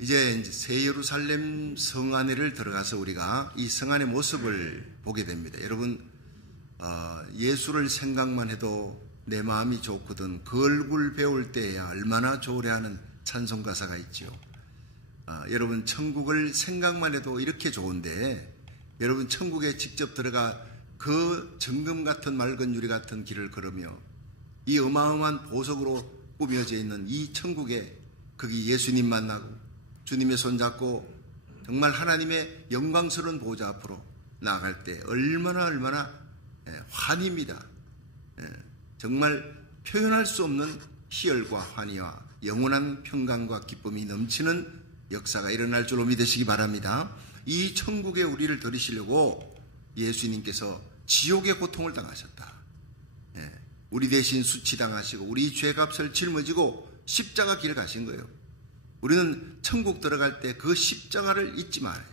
이제 새 예루살렘 성 안에를 들어가서 우리가 이 성 안의 모습을 보게 됩니다. 여러분, 예수를 생각만 해도 내 마음이 좋거든 그 얼굴 배울 때야 얼마나 좋으려 하는 찬송 가사가 있지요. 여러분, 천국을 생각만 해도 이렇게 좋은데, 여러분 천국에 직접 들어가 그 정금 같은 맑은 유리 같은 길을 걸으며 이 어마어마한 보석으로 꾸며져 있는 이 천국에 거기 예수님 만나고 주님의 손잡고 정말 하나님의 영광스러운 보좌 앞으로 나아갈 때 얼마나 환희입니다. 정말 표현할 수 없는 희열과 환희와 영원한 평강과 기쁨이 넘치는 역사가 일어날 줄로 믿으시기 바랍니다. 이 천국에 우리를 들이시려고 예수님께서 지옥의 고통을 당하셨다. 우리 대신 수치당하시고 우리 죄값을 짊어지고 십자가 길을 가신 거예요. 우리는 천국 들어갈 때 그 십자가를 잊지 말아요.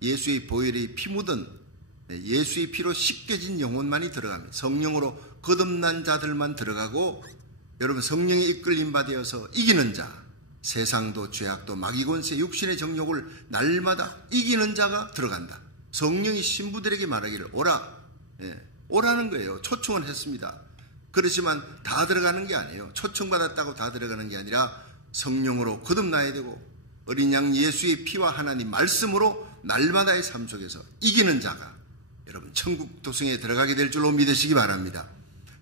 예수의 보혈이 피 묻은 예수의 피로 씻겨진 영혼만이 들어갑니다. 성령으로 거듭난 자들만 들어가고, 여러분 성령에 이끌림 받아서 이기는 자, 세상도 죄악도 마귀권세 육신의 정욕을 날마다 이기는 자가 들어간다. 성령이 신부들에게 말하기를 오라, 오라는 거예요. 초청을 했습니다. 그렇지만 다 들어가는 게 아니에요. 초청받았다고 다 들어가는 게 아니라 성령으로 거듭나야 되고 어린 양 예수의 피와 하나님 말씀으로 날마다의 삶 속에서 이기는 자가 여러분 천국 도성에 들어가게 될 줄로 믿으시기 바랍니다.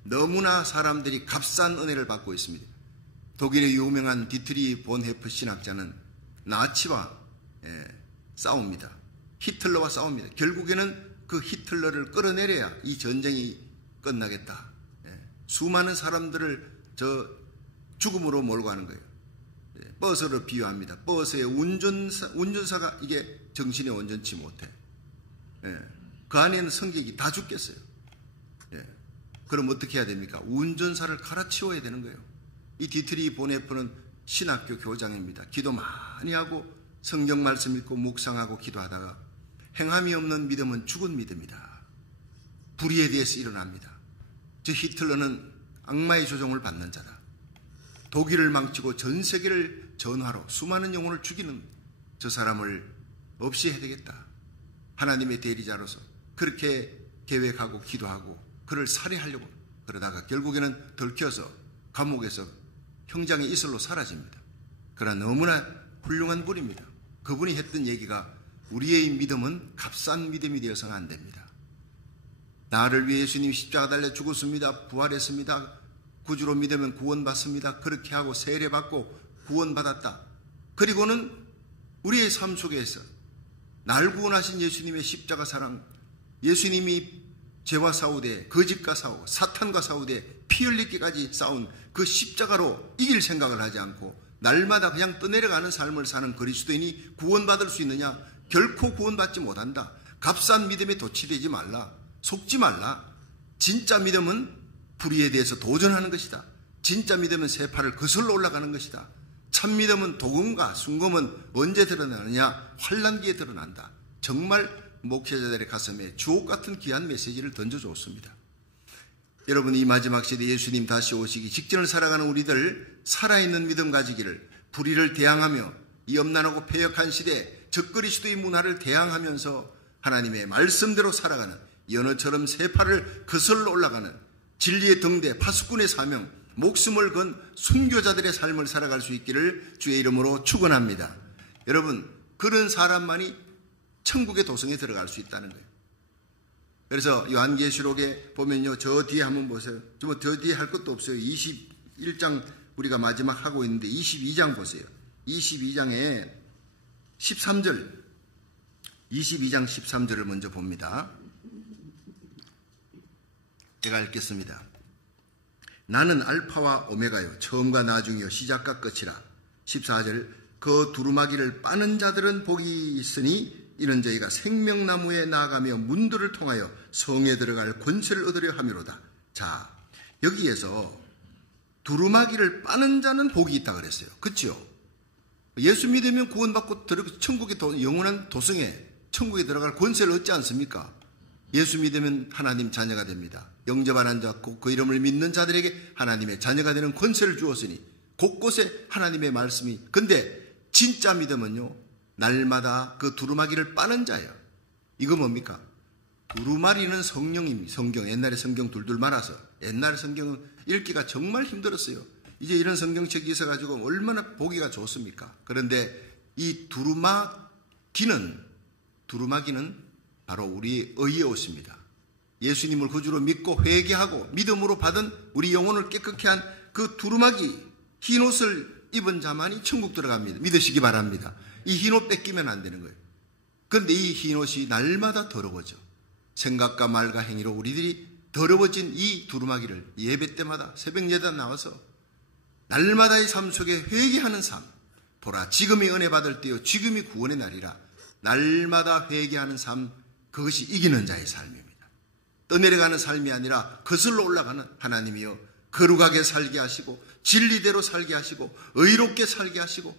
너무나 사람들이 값싼 은혜를 받고 있습니다. 독일의 유명한 디트리 본 헤프 신학자는 나치와 싸웁니다. 히틀러와 싸웁니다. 결국에는 그 히틀러를 끌어내려야 이 전쟁이 끝나겠다. 수많은 사람들을 죽음으로 몰고 가는 거예요. 버스로 비유합니다. 버스의 운전사가 이게 정신이 온전치 못해. 그 안에 있는 승객이 다 죽겠어요. 그럼 어떻게 해야 됩니까? 운전사를 갈아치워야 되는 거예요. 이 디트리 보네프는 신학교 교장입니다. 기도 많이 하고 성경 말씀 읽고 묵상하고 기도하다가 행함이 없는 믿음은 죽은 믿음이다. 불의에 대해서 일어납니다. 저 히틀러는 악마의 조종을 받는 자다. 독일을 망치고 전 세계를 전화로 수많은 영혼을 죽이는 저 사람을 없이 해야 되겠다. 하나님의 대리자로서 그렇게 계획하고 기도하고 그를 살해하려고 그러다가 결국에는 들켜서 감옥에서 형장의 이슬로 사라집니다. 그러나 너무나 훌륭한 분입니다. 그분이 했던 얘기가 우리의 믿음은 값싼 믿음이 되어서는 안 됩니다. 나를 위해 예수님이 십자가 달려 죽었습니다. 부활했습니다. 구주로 믿으면 구원받습니다. 그렇게 하고 세례받고 구원받았다. 그리고는 우리의 삶 속에서 날 구원하신 예수님의 십자가 사랑, 예수님이 죄와 싸우되 거짓과 싸우고 사탄과 싸우되 피 흘리기까지 싸운 그 십자가로 이길 생각을 하지 않고 날마다 그냥 떠내려가는 삶을 사는 그리스도인이 구원받을 수 있느냐? 결코 구원받지 못한다. 값싼 믿음에 도취되지 말라. 속지 말라. 진짜 믿음은 불의에 대해서 도전하는 것이다. 진짜 믿음은 세파를 거슬러 올라가는 것이다. 참 믿음은 도금과 순금은 언제 드러나느냐? 환난기에 드러난다. 정말 목회자들의 가슴에 주옥 같은 귀한 메시지를 던져줬습니다. 여러분, 이 마지막 시대 예수님 다시 오시기 직전을 살아가는 우리들 살아있는 믿음 가지기를, 불의를 대항하며 이 엄난하고 패역한 시대에 적그리스도의 문화를 대항하면서 하나님의 말씀대로 살아가는 연어처럼 세파를 거슬러 올라가는 진리의 등대 파수꾼의 사명, 목숨을 건 순교자들의 삶을 살아갈 수 있기를 주의 이름으로 축원합니다. 여러분, 그런 사람만이 천국의 도성에 들어갈 수 있다는 거예요. 그래서 요한계시록에 보면요, 저 뒤에 한번 보세요. 저 뒤에 할 것도 없어요. 21장 우리가 마지막 하고 있는데 22장 보세요. 22장에 13절, 22장 13절을 먼저 봅니다. 제가 읽겠습니다. 나는 알파와 오메가요, 처음과 나중이요, 시작과 끝이라. 14절, 그 두루마기를 빠는 자들은 복이 있으니 이는 저희가 생명나무에 나아가며 문들을 통하여 성에 들어갈 권세를 얻으려 함이로다. 자, 여기에서 두루마기를 빠는 자는 복이 있다 그랬어요. 그렇죠? 예수 믿으면 구원받고 천국의 영원한 도성에 천국에 들어갈 권세를 얻지 않습니까? 예수 믿으면 하나님 자녀가 됩니다. 영접하는 자, 그 이름을 믿는 자들에게 하나님의 자녀가 되는 권세를 주었으니 곳곳에 하나님의 말씀이, 근데 진짜 믿음은요, 날마다 그 두루마기를 빠는 자예요. 이거 뭡니까? 두루마리는 성령입니다. 성경, 옛날에 성경 둘둘 말아서, 옛날 성경은 읽기가 정말 힘들었어요. 이제 이런 성경책이 있어가지고 얼마나 보기가 좋습니까? 그런데 이 두루마기는 바로 우리의 의의 옷입니다. 예수님을 구주로 믿고 회개하고 믿음으로 받은 우리 영혼을 깨끗게 한 그 두루마기, 흰 옷을 입은 자만이 천국 들어갑니다. 믿으시기 바랍니다. 이 흰 옷 뺏기면 안 되는 거예요. 그런데 이 흰 옷이 날마다 더러워져. 생각과 말과 행위로 우리들이 더러워진 이 두루마기를 예배 때마다 새벽 예단 나와서 날마다의 삶 속에 회개하는 삶. 보라, 지금이 은혜 받을 때요, 지금이 구원의 날이라. 날마다 회개하는 삶, 그것이 이기는 자의 삶입니다. 떠내려가는 삶이 아니라 거슬러 올라가는 하나님이요, 거룩하게 살게 하시고 진리대로 살게 하시고 의롭게 살게 하시고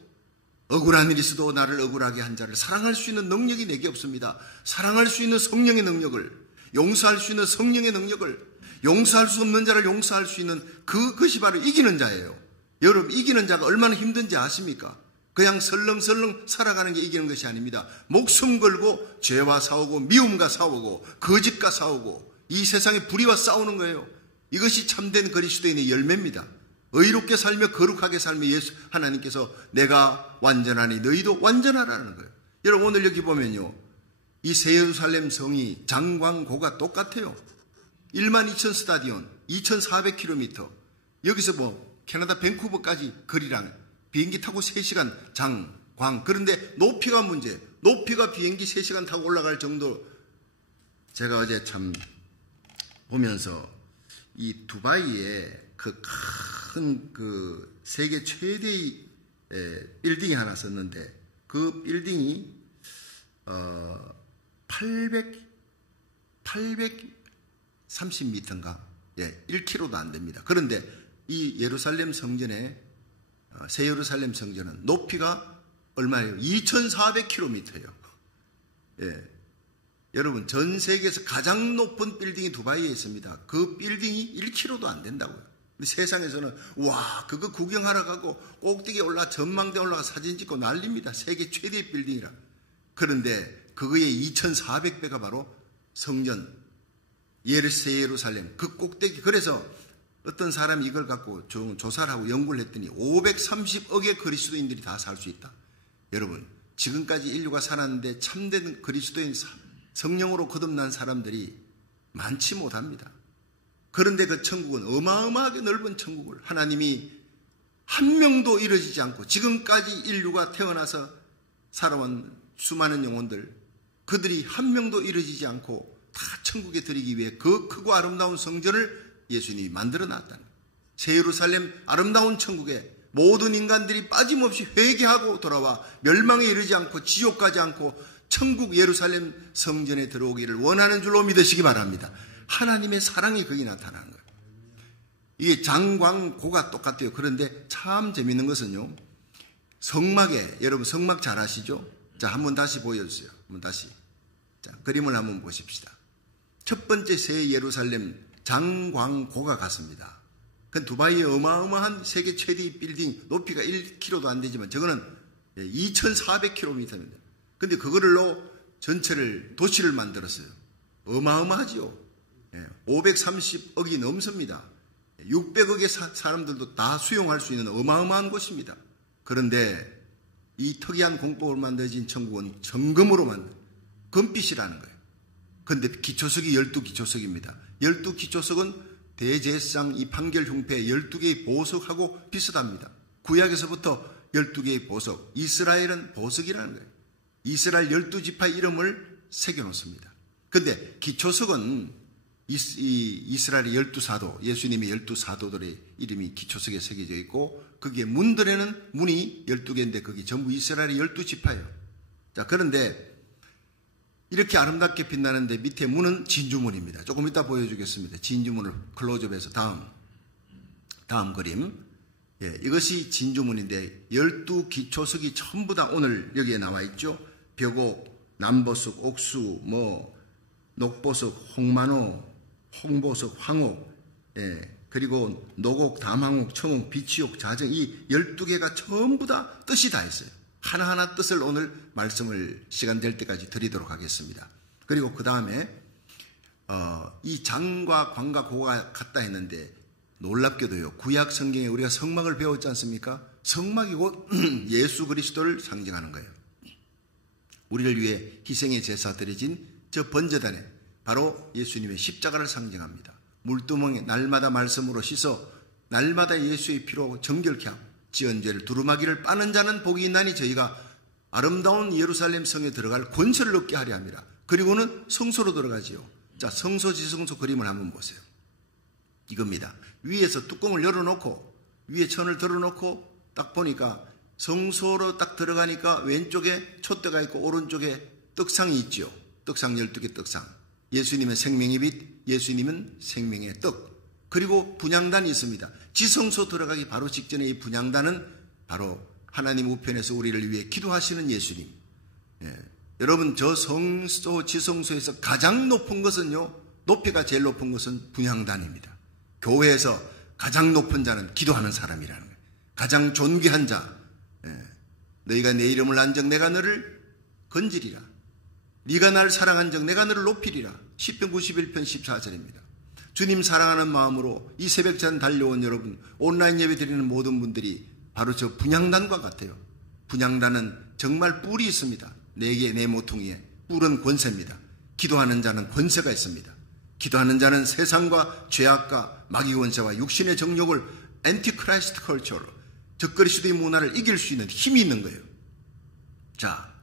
억울한 일이 있어도 나를 억울하게 한 자를 사랑할 수 있는 능력이 내게 없습니다. 사랑할 수 있는 성령의 능력을, 용서할 수 있는 성령의 능력을, 용서할 수 없는 자를 용서할 수 있는 그것이 바로 이기는 자예요. 여러분, 이기는 자가 얼마나 힘든지 아십니까? 그냥 설렁설렁 살아가는 게 이기는 것이 아닙니다. 목숨 걸고 죄와 싸우고 미움과 싸우고 거짓과 싸우고 이 세상의 불의와 싸우는 거예요. 이것이 참된 그리스도인의 열매입니다. 의롭게 살며 거룩하게 살며 예수 하나님께서 내가 완전하니 너희도 완전하라는 거예요. 여러분, 오늘 여기 보면요, 이 새 예루살렘 성이 장광고가 똑같아요. 12,000 스타디온, 2,400km. 여기서 캐나다 밴쿠버까지 거리랑 비행기 타고 3시간 장광. 그런데 높이가 문제. 높이가 비행기 3시간 타고 올라갈 정도. 제가 어제 참 보면서 이 두바이에 그 큰 세계 최대의 빌딩이 하나 썼는데 그 빌딩이 830m인가? 1km도 안 됩니다. 그런데 이 예루살렘 성전에 새 예루살렘 성전은 높이가 얼마예요? 2,400km예요. 여러분, 전 세계에서 가장 높은 빌딩이 두바이에 있습니다. 그 빌딩이 1km도 안 된다고요. 세상에서는 와, 그거 구경하러 가고 꼭대기에 올라가 전망대에 올라가 사진 찍고 난립니다. 세계 최대의 빌딩이라. 그런데 그거의 2,400배가 바로 성전 새 예루살렘 그 꼭대기. 그래서 어떤 사람이 이걸 갖고 조사를 하고 연구를 했더니 530억의 그리스도인들이 다 살 수 있다. 여러분, 지금까지 인류가 살았는데 참된 그리스도인 성령으로 거듭난 사람들이 많지 못합니다. 그런데 그 천국은 어마어마하게 넓은 천국을 하나님이 한 명도 이루어지지 않고 지금까지 인류가 태어나서 살아온 수많은 영혼들, 그들이 한 명도 이루어지지 않고 다 천국에 들이기 위해 그 크고 아름다운 성전을 예수님이 만들어 놨다는 거예요. 새 예루살렘 아름다운 천국에 모든 인간들이 빠짐없이 회개하고 돌아와 멸망에 이르지 않고 지옥 가지 않고 천국 예루살렘 성전에 들어오기를 원하는 줄로 믿으시기 바랍니다. 하나님의 사랑이 거기 나타나는 거예요. 이게 장광고가 똑같아요. 그런데 참 재밌는 것은요, 성막에, 여러분 성막 잘 아시죠? 자, 한번 다시 보여주세요. 한번 다시. 자, 그림을 한번 보십시다. 첫 번째 새 예루살렘 장광고가 같습니다. 그 두바이의 어마어마한 세계 최대의 빌딩, 높이가 1km도 안 되지만 저거는 2,400km입니다. 근데 그거를로 전체를 도시를 만들었어요. 어마어마하지요. 530억이 넘습니다. 600억의 사람들도 다 수용할 수 있는 어마어마한 곳입니다. 그런데 이 특이한 공법으로 만들어진 천국은 정금으로 만든 금빛이라는 거예요. 그런데 기초석이 12기초석입니다. 12기초석은 대제사장 이 판결 흉패 12개의 보석하고 비슷합니다. 구약에서부터 12개의 보석, 이스라엘은 보석이라는 거예요. 이스라엘 12지파의 이름을 새겨놓습니다. 그런데 기초석은 이스라엘의 12사도, 예수님의 12사도들의 이름이 기초석에 새겨져 있고 거기에 문들에는 문이 12개인데 그게 전부 이스라엘의 12지파예요. 자, 그런데 이렇게 아름답게 빛나는데 밑에 문은 진주문입니다. 조금 이따 보여주겠습니다. 진주문을 클로즈업해서 다음 그림. 이것이 진주문인데 12기초석이 전부 다 오늘 여기에 나와 있죠. 벽옥, 남보석, 옥수, 녹보석, 홍만호, 홍보석, 황옥, 그리고 노곡, 담황옥, 청옥, 비치옥, 자정, 이 12개가 전부 다 뜻이 다 있어요. 하나하나 뜻을 오늘 말씀을 시간 될 때까지 드리도록 하겠습니다. 그리고 그 다음에 이 장과 광과 고가 같다 했는데 놀랍게도요, 구약 성경에 우리가 성막을 배웠지 않습니까? 성막이 곧 예수 그리스도를 상징하는 거예요. 우리를 위해 희생의 제사 드려진 저 번제단에 바로 예수님의 십자가를 상징합니다. 물두멍에 날마다 말씀으로 씻어 날마다 예수의 피로 정결케 하고 지은 죄를 두루마기를 빠는 자는 복이 있나니 저희가 아름다운 예루살렘 성에 들어갈 권세를 얻게 하려 합니다. 그리고는 성소로 들어가지요. 자, 성소 지성소 그림을 한번 보세요. 이겁니다. 위에서 뚜껑을 열어놓고 위에 천을 들어놓고 딱 보니까 성소로 딱 들어가니까 왼쪽에 촛대가 있고 오른쪽에 떡상이 있죠. 떡상 12개 떡상. 예수님은 생명의 빛, 예수님은 생명의 떡. 그리고 분향단이 있습니다. 지성소 들어가기 바로 직전에 이 분향단은 바로 하나님 우편에서 우리를 위해 기도하시는 예수님. 여러분, 저 성소 지성소에서 가장 높은 것은요, 높이가 제일 높은 것은 분향단입니다. 교회에서 가장 높은 자는 기도하는 사람이라는 거예요. 가장 존귀한 자. 너희가 내 이름을 안적 내가 너를 건지리라. 네가 나를 사랑한 적 내가 너를 높이리라. 시편 91편 14절입니다. 주님 사랑하는 마음으로 이 새벽전 달려온 여러분, 온라인 예배 드리는 모든 분들이 바로 저 분향단과 같아요. 분향단은 정말 뿔이 있습니다. 내 모퉁이에 뿔은 권세입니다. 기도하는 자는 권세가 있습니다. 기도하는 자는 세상과 죄악과 마귀 권세와 육신의 정욕을 엔티크라이스트 컬처로 적그리스도의 문화를 이길 수 있는 힘이 있는 거예요. 자,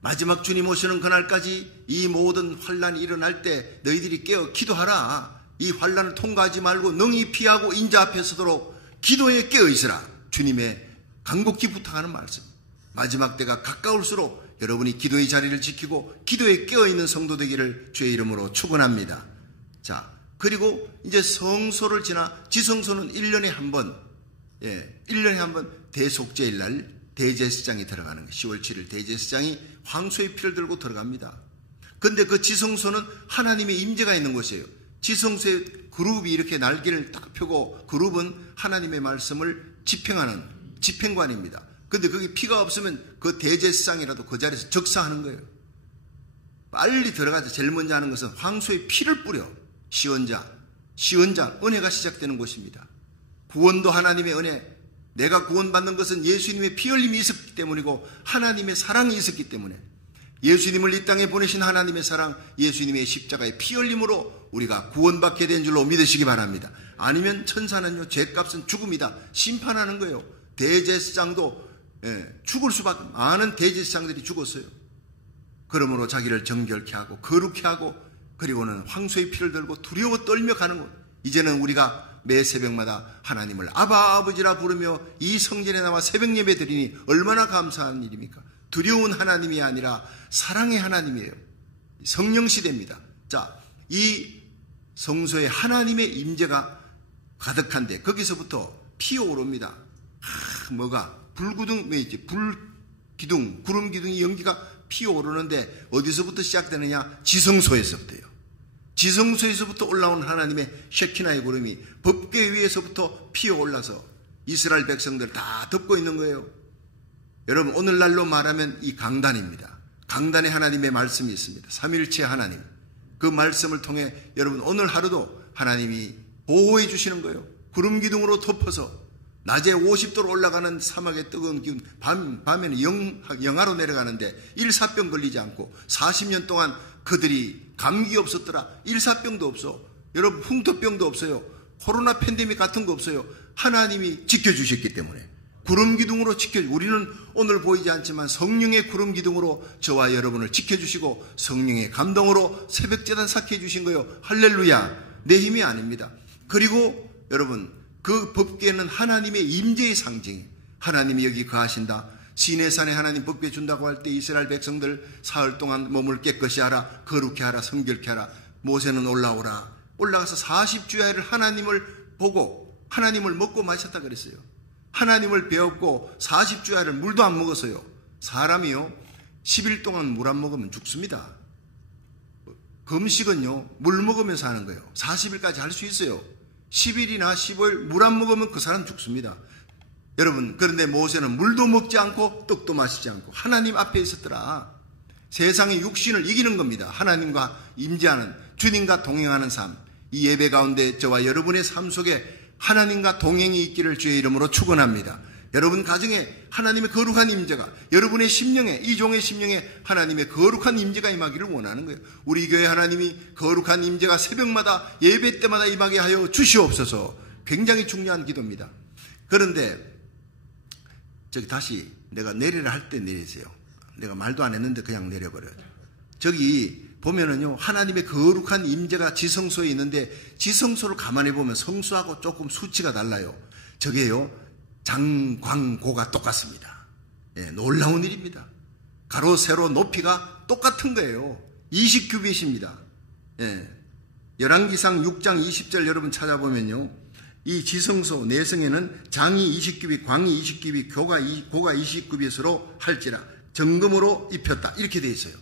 마지막 주님 오시는 그날까지 이 모든 환란이 일어날 때 너희들이 깨어 기도하라. 이 환란을 통과하지 말고 능히 피하고 인자 앞에 서도록 기도에 깨어 있으라. 주님의 간곡히 부탁하는 말씀. 마지막 때가 가까울수록 여러분이 기도의 자리를 지키고 기도에 깨어 있는 성도 되기를 주의 이름으로 축원합니다. 자, 그리고 이제 성소를 지나 지성소는 1년에 한 번, 1년에 한 번 대속죄일 날 대제사장이 들어가는 거예요. 10월 7일 대제사장이 황소의 피를 들고 들어갑니다. 근데 그 지성소는 하나님의 임재가 있는 곳이에요. 지성소의 그룹이 이렇게 날개를 딱 펴고 그룹은 하나님의 말씀을 집행하는 집행관입니다. 근데 거기 피가 없으면 그 대제사장이라도 그 자리에서 적사하는 거예요. 빨리 들어가자. 제일 먼저 하는 것은 황소의 피를 뿌려. 시언자, 은혜가 시작되는 곳입니다. 구원도 하나님의 은혜. 내가 구원받는 것은 예수님의 피 흘림이 있었기 때문이고 하나님의 사랑이 있었기 때문에 예수님을 이 땅에 보내신 하나님의 사랑, 예수님의 십자가의 피 흘림으로 우리가 구원받게 된 줄로 믿으시기 바랍니다. 아니면 천사는요, 죄값은 죽음이다. 심판하는 거예요. 대제사장도 죽을 수밖에, 많은 대제사장들이 죽었어요. 그러므로 자기를 정결케 하고 거룩케 하고 그리고는 황소의 피를 들고 두려워 떨며 가는 것. 이제는 우리가 매 새벽마다 하나님을 아바 아버지라 부르며 이 성전에 나와 새벽 예배 드리니 얼마나 감사한 일입니까? 두려운 하나님이 아니라 사랑의 하나님이에요. 성령 시대입니다. 자, 이 성소에 하나님의 임재가 가득한데 거기서부터 피어오릅니다. 뭐가? 불구둥, 왜 있지? 불기둥, 구름기둥이 연기가 피어오르는데 어디서부터 시작되느냐? 지성소에서부터요. 지성소에서부터 올라온 하나님의 셰키나의 구름이 법궤 위에서부터 피어올라서 이스라엘 백성들 다 덮고 있는 거예요. 여러분, 오늘날로 말하면 이 강단입니다. 강단에 하나님의 말씀이 있습니다. 삼일체 하나님. 그 말씀을 통해 여러분 오늘 하루도 하나님이 보호해 주시는 거예요. 구름기둥으로 덮어서 낮에 50도로 올라가는 사막의 뜨거운 기운, 밤에는 영하로 내려가는데 일사병 걸리지 않고 40년 동안 그들이 감기 없었더라. 일사병도 없어. 여러분 흉터병도 없어요. 코로나 팬데믹 같은 거 없어요. 하나님이 지켜주셨기 때문에. 구름기둥으로 우리는 오늘 보이지 않지만 성령의 구름기둥으로 저와 여러분을 지켜주시고 성령의 감동으로 새벽제단 쌓게 해주신 거예요. 할렐루야. 내 힘이 아닙니다. 그리고 여러분 그 법궤는 하나님의 임재의 상징이에요. 하나님이 여기 거하신다. 시내산에 하나님 법궤 준다고 할 때 이스라엘 백성들 사흘 동안 몸을 깨끗이 하라, 거룩히 하라, 성결케 하라. 모세는 올라오라. 올라가서 40주야를 하나님을 보고 하나님을 먹고 마셨다 그랬어요. 하나님을 배웠고 40주야를 물도 안 먹었어요. 사람이요 10일 동안 물 안 먹으면 죽습니다. 금식은요 물 먹으면서 하는 거예요. 40일까지 할 수 있어요. 10일이나 15일 물 안 먹으면 그 사람 죽습니다. 여러분, 그런데 모세는 물도 먹지 않고 떡도 마시지 않고 하나님 앞에 있었더라. 세상의 육신을 이기는 겁니다. 하나님과 임재하는, 주님과 동행하는 삶. 이 예배 가운데 저와 여러분의 삶 속에 하나님과 동행이 있기를 주의 이름으로 축원합니다. 여러분 가정에 하나님의 거룩한 임재가, 여러분의 심령에, 이 종의 심령에 하나님의 거룩한 임재가 임하기를 원하는 거예요. 우리 교회 하나님이 거룩한 임재가 새벽마다 예배 때마다 임하게 하여 주시옵소서. 굉장히 중요한 기도입니다. 그런데 저기 다시 내가 내리라 할 때 내리세요. 내가 말도 안 했는데 그냥 내려버려요. 저기 보면은요, 하나님의 거룩한 임재가 지성소에 있는데 지성소를 가만히 보면 성소하고 조금 수치가 달라요. 저게요, 장광고가 똑같습니다. 예, 놀라운 일입니다. 가로 세로 높이가 똑같은 거예요. 20규빗입니다. 예, 열왕기상 6장 20절 여러분 찾아보면요, 이 지성소 내성에는 장이 20규빗, 광이 20규빗, 고가 20규빗으로 할지라 정금으로 입혔다, 이렇게 되어 있어요.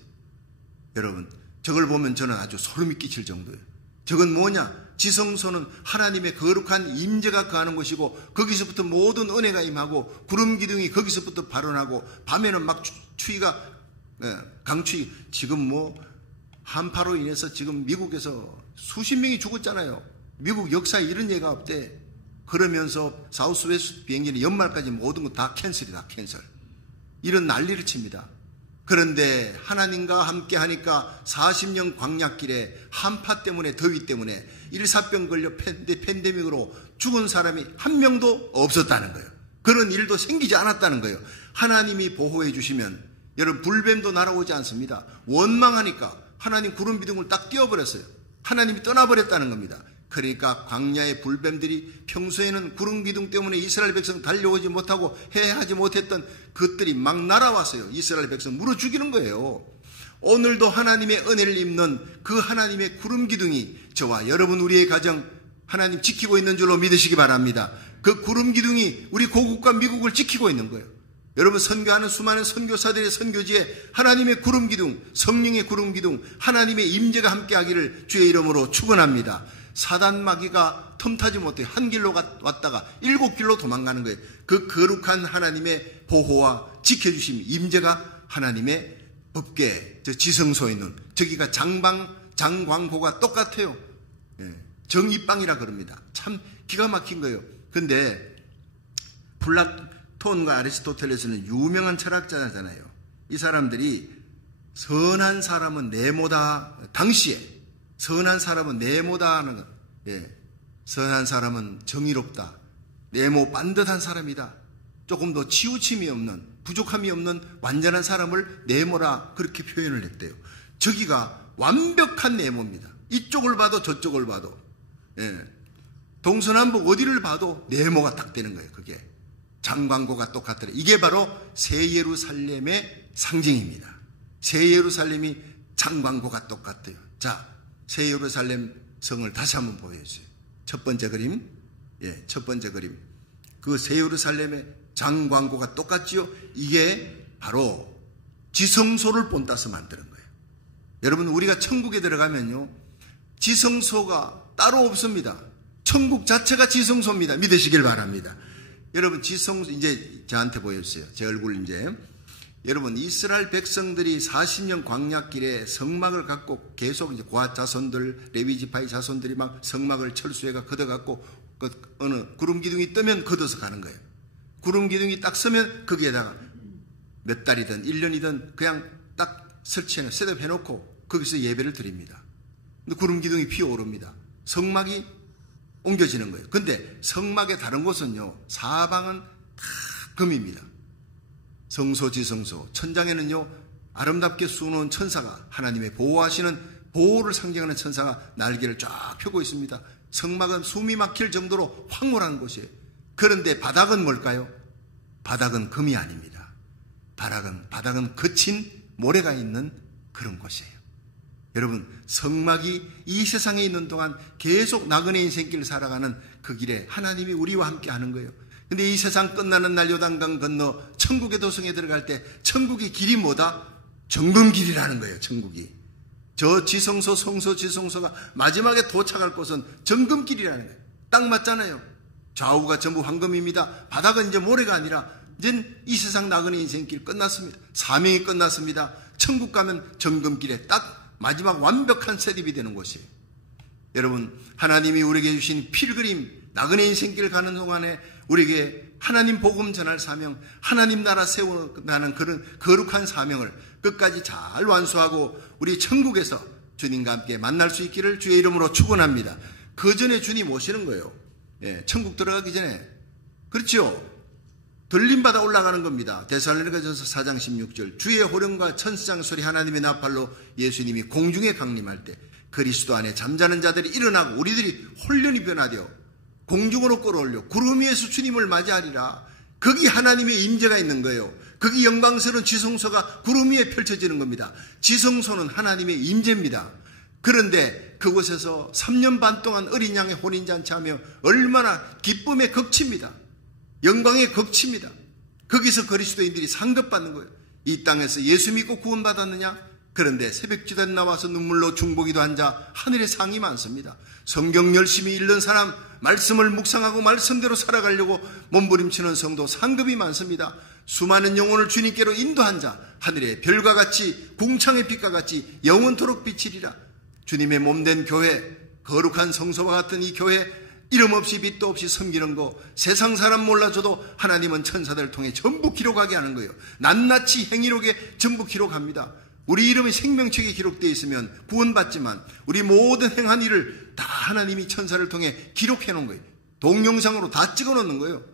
여러분, 저걸 보면 저는 아주 소름이 끼칠 정도예요. 저건 뭐냐? 지성소는 하나님의 거룩한 임재가 거하는 곳이고, 거기서부터 모든 은혜가 임하고, 구름 기둥이 거기서부터 발원하고, 밤에는 막 추위가, 강추위. 지금 뭐 한파로 인해서 지금 미국에서 수십 명이 죽었잖아요. 미국 역사에 이런 예가 없대. 그러면서 사우스웨스트 비행기는 연말까지 모든 거 다 캔슬이다, 캔슬. 이런 난리를 칩니다. 그런데 하나님과 함께 하니까 40년 광야길에 한파 때문에, 더위 때문에 일사병 걸려 팬데믹으로 죽은 사람이 한 명도 없었다는 거예요. 그런 일도 생기지 않았다는 거예요. 하나님이 보호해 주시면 여러분, 불뱀도 날아오지 않습니다. 원망하니까 하나님 구름 비둥을 딱 띄워버렸어요. 하나님이 떠나버렸다는 겁니다. 그러니까 광야의 불뱀들이 평소에는 구름 기둥 때문에 이스라엘 백성 달려오지 못하고 해하지 못했던 것들이 막 날아왔어요. 이스라엘 백성 물어 죽이는 거예요. 오늘도 하나님의 은혜를 입는 그 하나님의 구름 기둥이 저와 여러분, 우리의 가정 하나님 지키고 있는 줄로 믿으시기 바랍니다. 그 구름 기둥이 우리 고국과 미국을 지키고 있는 거예요. 여러분, 선교하는 수많은 선교사들의 선교지에 하나님의 구름 기둥, 성령의 구름 기둥, 하나님의 임재가 함께하기를 주의 이름으로 축원합니다. 사단 마귀가 틈타지 못해 한 길로 왔다가 7길로 도망가는 거예요. 그 거룩한 하나님의 보호와 지켜주심, 임재가 하나님의 법궤, 저 지성소에 있는, 저기가 장광고가 똑같아요. 예, 정의빵이라 그럽니다. 참 기가 막힌 거예요. 근데 플라톤과 아리스토텔레스는 유명한 철학자잖아요. 이 사람들이 선한 사람은 네모다, 당시에 선한 사람은 네모다 하는 것. 예, 선한 사람은 정의롭다. 네모 반듯한 사람이다. 조금 더 치우침이 없는, 부족함이 없는 완전한 사람을 네모라 그렇게 표현을 했대요. 저기가 완벽한 네모입니다. 이쪽을 봐도 저쪽을 봐도, 예, 동서남북 어디를 봐도 네모가 딱 되는 거예요. 그게 장광고가 똑같더래. 이게 바로 새 예루살렘의 상징입니다. 새 예루살렘이 장광고가 똑같대요. 자, 새 예루살렘 성을 다시 한번 보여주세요. 첫 번째 그림, 예, 첫 번째 그림. 그 새 예루살렘의 장광고가 똑같지요? 이게 바로 지성소를 본따서 만드는 거예요. 여러분, 우리가 천국에 들어가면요, 지성소가 따로 없습니다. 천국 자체가 지성소입니다. 믿으시길 바랍니다. 여러분, 지성소, 이제 저한테 보여주세요. 제 얼굴 이제. 여러분, 이스라엘 백성들이 40년 광야길에 성막을 갖고 계속 이제 고핫 자손들, 레위 지파의 자손들이 막 성막을 철수해가 걷어갖고 어느 구름 기둥이 뜨면 걷어서 가는 거예요. 구름 기둥이 딱 서면 거기에다가 몇 달이든 1년이든 그냥 딱 설치해, 셋업해놓고 거기서 예배를 드립니다. 근데 구름 기둥이 피어오릅니다. 성막이 옮겨지는 거예요. 근데 성막의 다른 곳은요, 사방은 다 금입니다. 성소, 지성소, 천장에는요, 아름답게 쏘는 천사가, 하나님의 보호하시는, 보호를 상징하는 천사가 날개를 쫙 펴고 있습니다. 성막은 숨이 막힐 정도로 황홀한 곳이에요. 그런데 바닥은 뭘까요? 바닥은 금이 아닙니다. 바닥은 거친 모래가 있는 그런 곳이에요. 여러분, 성막이 이 세상에 있는 동안 계속 나그네 인생길을 살아가는 그 길에 하나님이 우리와 함께 하는 거예요. 근데 이 세상 끝나는 날 요단강 건너 천국의 도성에 들어갈 때 천국의 길이 뭐다? 정금길이라는 거예요. 천국이. 저 지성소, 성소, 지성소가 마지막에 도착할 곳은 정금길이라는 거예요. 딱 맞잖아요. 좌우가 전부 황금입니다. 바닥은 이제 모래가 아니라 이젠 이 세상 나그네 인생길 끝났습니다. 사명이 끝났습니다. 천국 가면 정금길에 딱 마지막 완벽한 세립이 되는 곳이에요. 여러분, 하나님이 우리에게 주신 필그림 나그네 인생길 가는 동안에 우리에게 하나님 복음 전할 사명, 하나님 나라 세우는 그런 거룩한 사명을 끝까지 잘 완수하고 우리 천국에서 주님과 함께 만날 수 있기를 주의 이름으로 축원합니다. 그 전에 주님 오시는 거예요. 예, 천국 들어가기 전에. 그렇죠? 들림받아 올라가는 겁니다. 데살로니가전서 4장 16절 주의 호령과 천사장 소리 하나님의 나팔로 예수님이 공중에 강림할 때 그리스도 안에 잠자는 자들이 일어나고 우리들이 혼련히 변화되어 공중으로 끌어올려 구름 위에서 주님을 맞이하리라. 거기 하나님의 임재가 있는 거예요. 거기 영광스러운 지성소가 구름 위에 펼쳐지는 겁니다. 지성소는 하나님의 임재입니다. 그런데 그곳에서 3년 반 동안 어린 양의 혼인잔치하며 얼마나 기쁨의 극치입니다. 영광의 극치입니다. 거기서 그리스도인들이 상급받는 거예요. 이 땅에서 예수 믿고 구원받았느냐? 그런데 새벽지대 나와서 눈물로 중보기도 한 자 하늘에 상이 많습니다. 성경 열심히 읽는 사람, 말씀을 묵상하고 말씀대로 살아가려고 몸부림치는 성도 상급이 많습니다. 수많은 영혼을 주님께로 인도한 자 하늘의 별과 같이 궁창의 빛과 같이 영원토록 비치리라. 주님의 몸된 교회, 거룩한 성소와 같은 이 교회, 이름 없이 빛도 없이 섬기는 거 세상 사람 몰라줘도 하나님은 천사들을 통해 전부 기록하게 하는 거예요. 낱낱이 행위록에 전부 기록합니다. 우리 이름이 생명책에 기록되어 있으면 구원받지만 우리 모든 행한 일을 다 하나님이 천사를 통해 기록해 놓은 거예요. 동영상으로 다 찍어 놓는 거예요.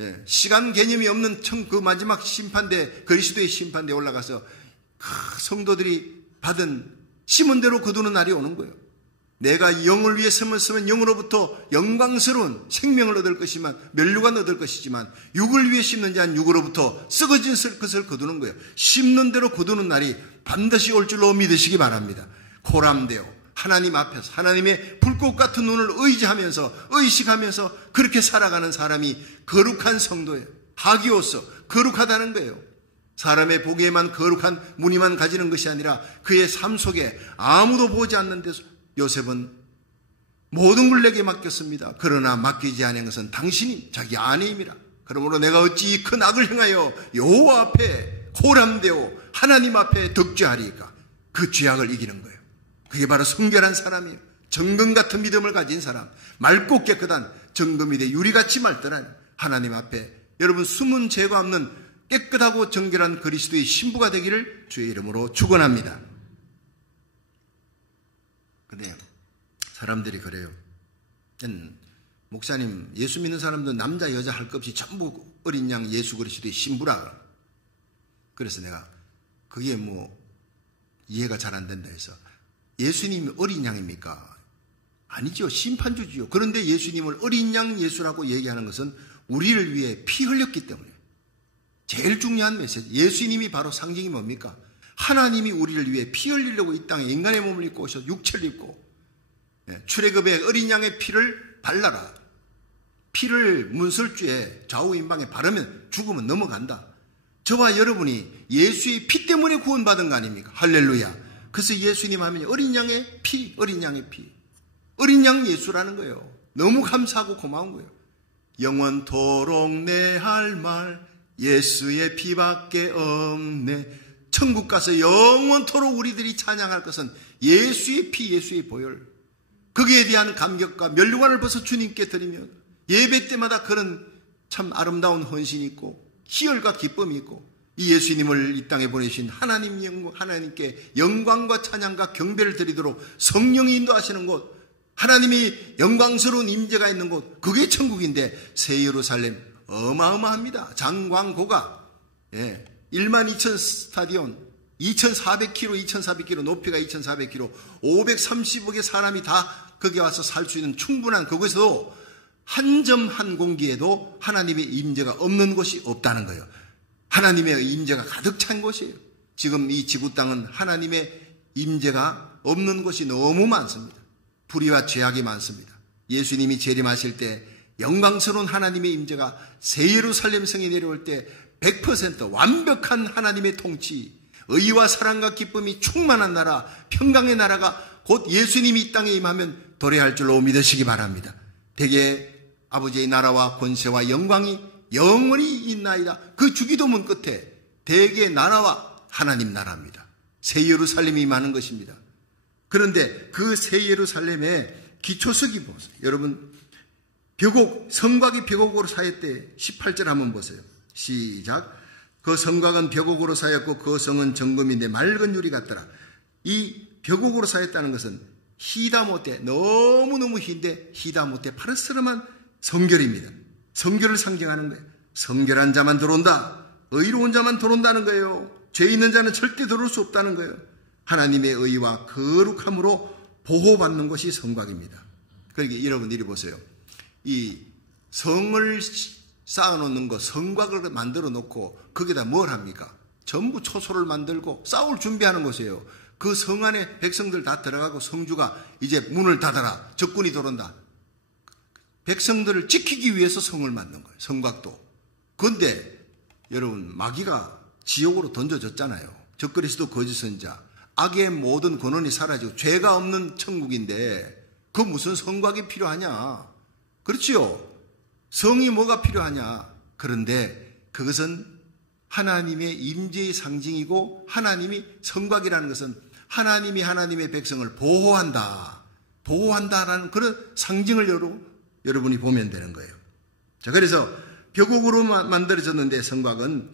예, 시간 개념이 없는 그 마지막 심판대, 그리스도의 심판대에 올라가서 성도들이 받은 심은 대로 거두는 날이 오는 거예요. 내가 영을 위해 심었으면 영으로부터 영광스러운 생명을 얻을 것이지만 멸류관 얻을 것이지만 육을 위해 심는 자는 육으로부터 썩어진 것을 거두는 거예요. 심는 대로 거두는 날이 반드시 올 줄로 믿으시기 바랍니다. 코람되어 하나님 앞에서 하나님의 불꽃 같은 눈을 의식하면서 그렇게 살아가는 사람이 거룩한 성도예요. 하기오서 거룩하다는 거예요. 사람의 보기에만 거룩한 무늬만 가지는 것이 아니라 그의 삶 속에 아무도 보지 않는 데서 요셉은 모든 걸 내게 맡겼습니다. 그러나 맡기지 않은 것은 당신이 자기 아내임이라. 그러므로 내가 어찌 이 큰 악을 행하여 여호와 앞에 고람되어 하나님 앞에 덕죄하리까. 그 죄악을 이기는 거예요. 그게 바로 성결한 사람이에요. 정금 같은 믿음을 가진 사람, 맑고 깨끗한 정금이 돼 유리같이 맑더라. 하나님 앞에 여러분 숨은 죄가 없는 깨끗하고 정결한 그리스도의 신부가 되기를 주의 이름으로 축원합니다. 그래요. 사람들이 그래요. 목사님, 예수 믿는 사람들 남자 여자 할 것 없이 전부 어린 양 예수 그리스도의 신부라. 그래서 내가 그게 이해가 잘 안 된다 해서 예수님이 어린 양입니까? 아니죠. 심판주지요. 그런데 예수님을 어린 양 예수라고 얘기하는 것은 우리를 위해 피 흘렸기 때문에 제일 중요한 메시지. 예수님이 바로 상징이 뭡니까? 하나님이 우리를 위해 피 흘리려고 이 땅에 인간의 몸을 입고 오셔서 육체를 입고 출애굽의 어린 양의 피를 발라라. 피를 문설주에 좌우인방에 바르면 죽으면 넘어간다. 저와 여러분이 예수의 피 때문에 구원받은 거 아닙니까? 할렐루야. 그래서 예수님 하면 어린 양의 피, 어린 양의 피. 어린 양 예수라는 거예요. 너무 감사하고 고마운 거예요. 영원토록 내 할 말 예수의 피밖에 없네. 천국 가서 영원토록 우리들이 찬양할 것은 예수의 피, 예수의 보혈. 거기에 대한 감격과 멸류관을 벗어 주님께 드리며 예배 때마다 그런 참 아름다운 헌신이 있고 희열과 기쁨이 있고 이 예수님을 이 땅에 보내신 하나님께 영광과 찬양과 경배를 드리도록 성령이 인도하시는 곳, 하나님이 영광스러운 임재가 있는 곳, 그게 천국인데 새 예루살렘 어마어마합니다. 장광고가 12,000 스타디온 2,400km 높이가 2,400km 530억의 사람이 다 거기 와서 살 수 있는 충분한 그곳에도 한 점 한 공기에도 하나님의 임재가 없는 곳이 없다는 거예요. 하나님의 임재가 가득 찬 곳이에요. 지금 이 지구 땅은 하나님의 임재가 없는 곳이 너무 많습니다. 불의와 죄악이 많습니다. 예수님이 재림하실 때 영광스러운 하나님의 임재가 새 예루살렘 성에 내려올 때 100% 완벽한 하나님의 통치, 의와 사랑과 기쁨이 충만한 나라, 평강의 나라가 곧 예수님이 이 땅에 임하면 도래할 줄로 믿으시기 바랍니다. 대개 아버지의 나라와 권세와 영광이 영원히 있나이다. 그 주기도문 끝에 대개 나라와 하나님 나라입니다. 새 예루살렘이 임하는 것입니다. 그런데 그 새 예루살렘의 기초석이 보세요. 여러분, 성곽이 벽옥으로 쌓였대. 18절 한번 보세요. 시작. 그 성곽은 벽옥으로 쌓였고 그 성은 정금인데 맑은 유리 같더라. 이 벽옥으로 쌓였다는 것은 히다못해, 너무너무 흰데 히다못해 파르스름한 성결입니다. 성결을 상징하는 거예요. 성결한 자만 들어온다. 의로운 자만 들어온다는 거예요. 죄 있는 자는 절대 들어올 수 없다는 거예요. 하나님의 의와 거룩함으로 보호받는 것이 성곽입니다. 그러니까 여러분 이리 보세요. 이 성을 쌓아놓는 거, 성곽을 만들어 놓고 거기다 뭘 합니까? 전부 초소를 만들고 싸울 준비하는 것이에요. 그 성 안에 백성들 다 들어가고 성주가 이제 문을 닫아라. 적군이 들어온다. 백성들을 지키기 위해서 성을 만든 거예요. 성곽도. 그런데 여러분, 마귀가 지옥으로 던져졌잖아요. 적그리스도 거짓 선자. 악의 모든 권원이 사라지고 죄가 없는 천국인데 그 무슨 성곽이 필요하냐? 그렇지요. 성이 뭐가 필요하냐? 그런데 그것은 하나님의 임재의 상징이고, 하나님이 성곽이라는 것은 하나님이 하나님의 백성을 보호한다라는 그런 상징을 여러분이 보면 되는 거예요. 자, 그래서 벽옥으로 만들어졌는데 성은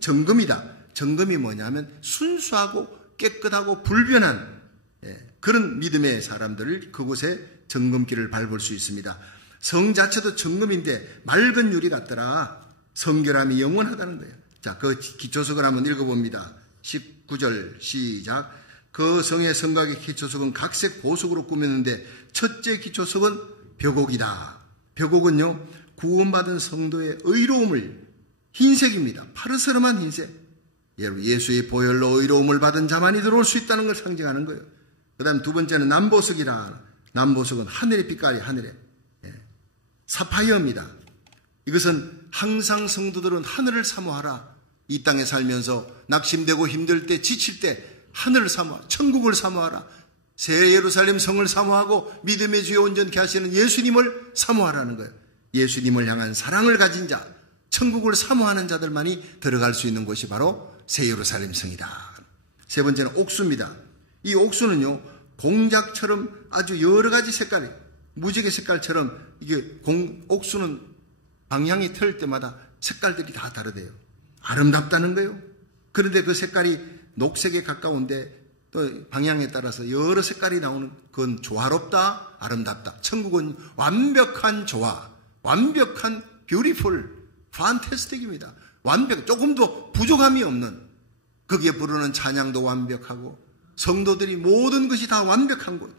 정금이다. 정금이 뭐냐면 순수하고 깨끗하고 불변한 그런 믿음의 사람들을 그곳에 정금길을 밟을 수 있습니다. 성 자체도 정금인데 맑은 유리 같더라. 성결함이 영원하다는 거예요. 자, 그 기초석을 한번 읽어봅니다. 19절 시작. 그 성의 성곽의 기초석은 각색 보석으로 꾸몄는데 첫째 기초석은 벽옥이다. 벽옥은요, 구원받은 성도의 의로움을, 흰색입니다. 파르스름한 흰색. 예수의 보혈로 의로움을 받은 자만이 들어올 수 있다는 걸 상징하는 거예요. 그 다음 두 번째는 남보석이라. 남보석은 하늘의 빛깔이 하늘에 사파이어입니다. 이것은 항상 성도들은 하늘을 사모하라. 이 땅에 살면서 낙심되고 힘들 때, 지칠 때 하늘을 사모하라. 천국을 사모하라. 새 예루살렘 성을 사모하고 믿음의 주여 온전케 하시는 예수님을 사모하라는 거예요. 예수님을 향한 사랑을 가진 자, 천국을 사모하는 자들만이 들어갈 수 있는 곳이 바로 새 예루살렘 성이다. 세 번째는 옥수입니다. 이 옥수는요, 공작처럼 아주 여러 가지 색깔, 무지개 색깔처럼 이게 옥수는 방향이 틀 때마다 색깔들이 다 다르대요. 아름답다는 거예요. 그런데 그 색깔이 녹색에 가까운데 또 방향에 따라서 여러 색깔이 나오는 그건 조화롭다, 아름답다. 천국은 완벽한 조화, 완벽한 beautiful, fantastic입니다. 조금도 부족함이 없는, 거기에 부르는 찬양도 완벽하고 성도들이 모든 것이 다 완벽한 곳.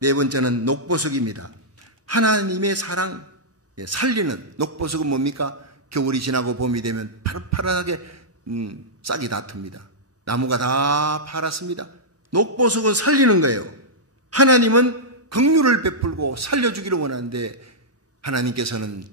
네 번째는 녹보석입니다. 하나님의 사랑, 살리는 녹보석은 뭡니까? 겨울이 지나고 봄이 되면 파릇파릇하게 싹이 다 틉니다. 나무가 다 파랗습니다. 녹보석은 살리는 거예요. 하나님은 긍휼을 베풀고 살려주기를 원하는데 하나님께서는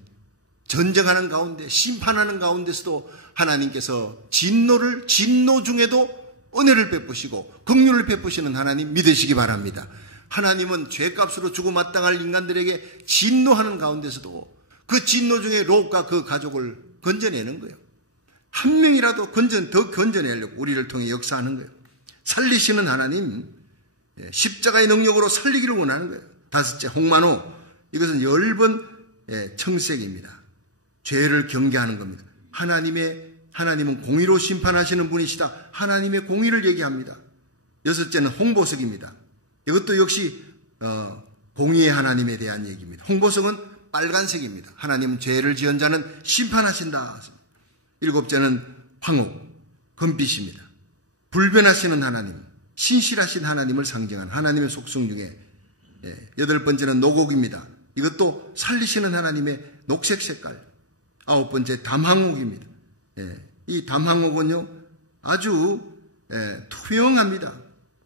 전쟁하는 가운데, 심판하는 가운데서도 하나님께서 진노 중에도 은혜를 베푸시고 긍휼을 베푸시는 하나님 믿으시기 바랍니다. 하나님은 죄값으로 죽어마땅할 인간들에게 진노하는 가운데서도 그 진노 중에 롯과 그 가족을 건져내는 거예요. 한 명이라도 더 건져내려고 우리를 통해 역사하는 거예요. 살리시는 하나님, 십자가의 능력으로 살리기를 원하는 거예요. 다섯째, 홍만호. 이것은 10번 청색입니다. 죄를 경계하는 겁니다. 하나님은 공의로 심판하시는 분이시다. 하나님의 공의를 얘기합니다. 여섯째는 홍보석입니다. 이것도 역시 공의의 하나님에 대한 얘기입니다. 홍보석은 빨간색입니다. 하나님은 죄를 지은 자는 심판하신다. 일곱째는 황옥, 금빛입니다. 불변하시는 하나님, 신실하신 하나님을 상징한 하나님의 속성 중에 여덟 번째는 노곡입니다. 이것도 살리시는 하나님의 녹색 색깔. 아홉 번째 담황옥입니다. 이 담황옥은요, 아주 투명합니다.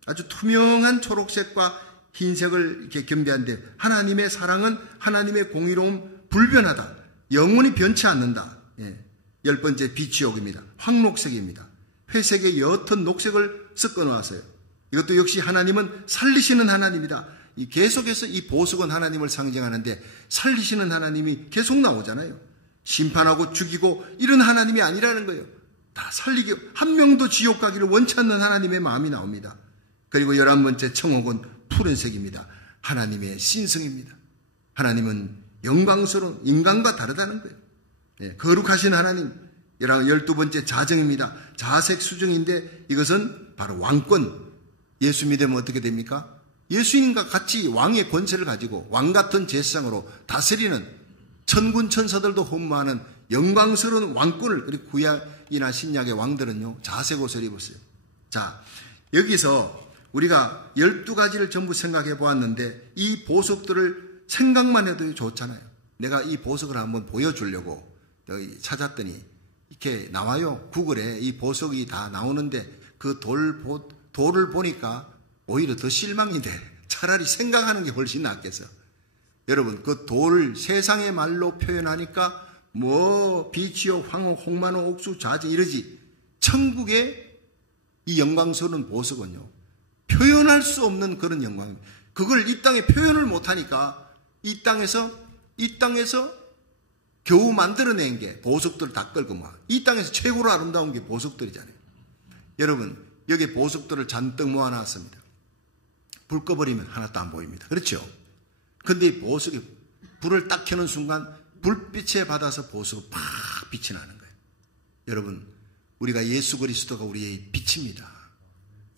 아주 투명한 초록색과 흰색을 이렇게 겸비한데 하나님의 사랑은, 하나님의 공의로움 불변하다. 영원히 변치 않는다. 열 번째 비치옥입니다. 황록색입니다. 회색에 옅은 녹색을 섞어 놓았어요. 이것도 역시 하나님은 살리시는 하나님이다. 계속해서 이 보석은 하나님을 상징하는데 살리시는 하나님이 계속 나오잖아요. 심판하고 죽이고 이런 하나님이 아니라는 거예요. 다 살리기, 한 명도 지옥 가기를 원치 않는 하나님의 마음이 나옵니다. 그리고 11번째 청옥은 푸른색입니다. 하나님의 신성입니다. 하나님은 영광스러운 인간과 다르다는 거예요. 예, 거룩하신 하나님. 12번째 자정입니다. 자색 수정인데 이것은 바로 왕권. 예수 믿으면 어떻게 됩니까? 예수님과 같이 왕의 권세를 가지고 왕 같은 제사장으로 다스리는 천군 천사들도 흠모하는 영광스러운 왕권을, 그리고 구약이나 신약의 왕들은요 자색 옷을 입었어요. 자, 여기서 우리가 12가지를 전부 생각해 보았는데 이 보석들을 생각만 해도 좋잖아요. 내가 이 보석을 한번 보여주려고 여기 찾았더니 이렇게 나와요. 구글에 이 보석이 다 나오는데 그 돌을 보니까 오히려 더 실망이 돼. 차라리 생각하는 게 훨씬 낫겠어. 여러분, 그 돌을 세상의 말로 표현하니까 뭐 비치오, 황옥, 홍만호, 옥수, 자재 이러지. 천국의 이 영광스러운 보석은요 표현할 수 없는 그런 영광입니다. 그걸 이 땅에 표현을 못하니까 이 땅에서 겨우 만들어낸 게 보석들 다 끌고 막 이 땅에서 최고로 아름다운 게 보석들이잖아요. 여러분, 여기 보석들을 잔뜩 모아놨습니다. 불 꺼버리면 하나도 안 보입니다. 그렇죠? 근데 이 보석이 불을 딱 켜는 순간 불빛에 받아서 보석은 팍 빛이 나는 거예요. 여러분, 우리가 예수 그리스도가 우리의 빛입니다.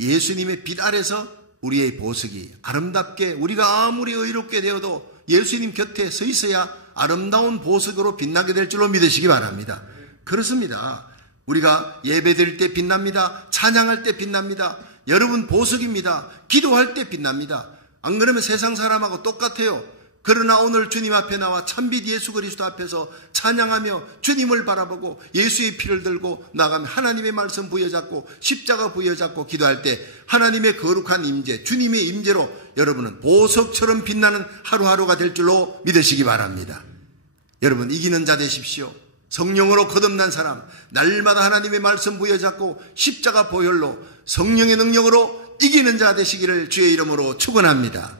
예수님의 빛 아래서 우리의 보석이 아름답게, 우리가 아무리 의롭게 되어도 예수님 곁에 서 있어야 아름다운 보석으로 빛나게 될 줄로 믿으시기 바랍니다. 그렇습니다. 우리가 예배드릴 때 빛납니다. 찬양할 때 빛납니다. 여러분 보석입니다. 기도할 때 빛납니다. 안 그러면 세상 사람하고 똑같아요. 그러나 오늘 주님 앞에 나와 참빛 예수 그리스도 앞에서 찬양하며 주님을 바라보고 예수의 피를 들고 나가며 하나님의 말씀 부여잡고 십자가 부여잡고 기도할 때 하나님의 거룩한 임재, 주님의 임재로 여러분은 보석처럼 빛나는 하루하루가 될 줄로 믿으시기 바랍니다. 여러분, 이기는 자 되십시오. 성령으로 거듭난 사람, 날마다 하나님의 말씀 부여잡고 십자가 보혈로 성령의 능력으로 이기는 자 되시기를 주의 이름으로 축원합니다.